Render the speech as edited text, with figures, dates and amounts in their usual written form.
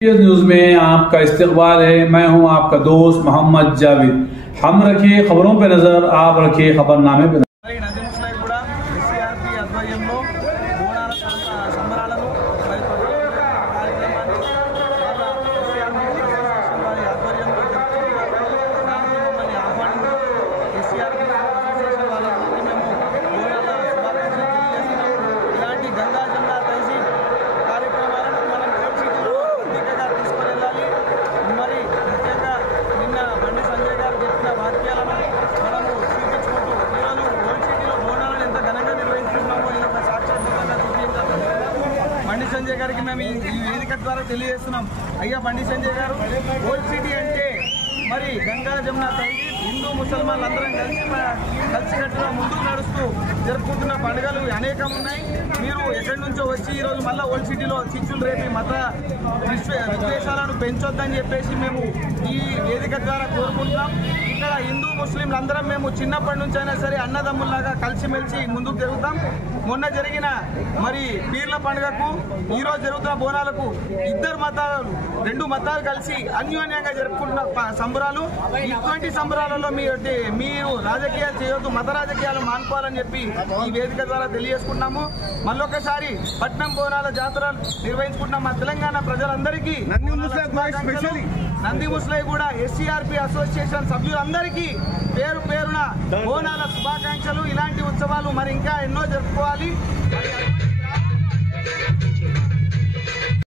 News में आपका इस्तकबाल है। मैं हूं आपका दोस्त मोहम्मद जावेद। हम रखिए खबरों पे नजर, आप रखिए खबरनामे पे। బండి సంజయ్ గారికి మేము ఈ వేదిక ద్వారా తెలియజేస్తున్నాం। అయ్యా బండి సంజయ్ గారు, ఓల్డ్ సిటీ అంటే మరి గంగా జమున తహజీబ్ హిందూ ముసల్మాన్లు అందరం కలిసికట్టుగా ముందుకు నడుస్తూ జరుపుకుంటున్న పండుగలు అనేకం ఉన్నాయి। మీరు ఎక్కడి నుంచో వచ్చి ఈరోజు మళ్ళీ ఓల్డ్ సిటీలో చిచ్చులు రేపి మత విద్వేషాలను పెంచొద్దని చెప్పేసి మేము ఈ వేదిక ద్వారా కోరుకుంటున్నాం। ఇక్కడ హిందూ ముస్లింలు అందరం మేము చిన్నప్పటి నుంచి అయినా సరే అన్నదమ్ముల్లాగా కలిసిమెలిసి ముందుకు జరుగుతాం। మొన్న జరిగిన మరి పీర్ల పండుగకు ఈరోజు జరుగుతున్న బోనాలకు రెండు మతాలు కలిసి అన్యోన్యంగా జరుపుకుంటున్న సంబరాలు। ఇటువంటి సంబరాలలో మీరు రాజకీయాలు చేయొద్దు, మత రాజకీయాలు మానుకోవాలని చెప్పి ఈ వేదిక ద్వారా తెలియజేసుకుంటున్నాము। మళ్ళొకసారి పట్నం బోనాల జాతర నిర్వహించుకుంటున్నాం। మా తెలంగాణ ప్రజలందరికీ, నంది ముస్లై కూడా ఎస్సీఆర్పీ అసోసియేషన్ సభ్యులందరికీ పేరు పేరున బోనాల శుభాకాంక్షలు। ఇలాంటి ఉత్సవాలు మరి ఇంకా ఎన్నో జరుపుకోవాలి।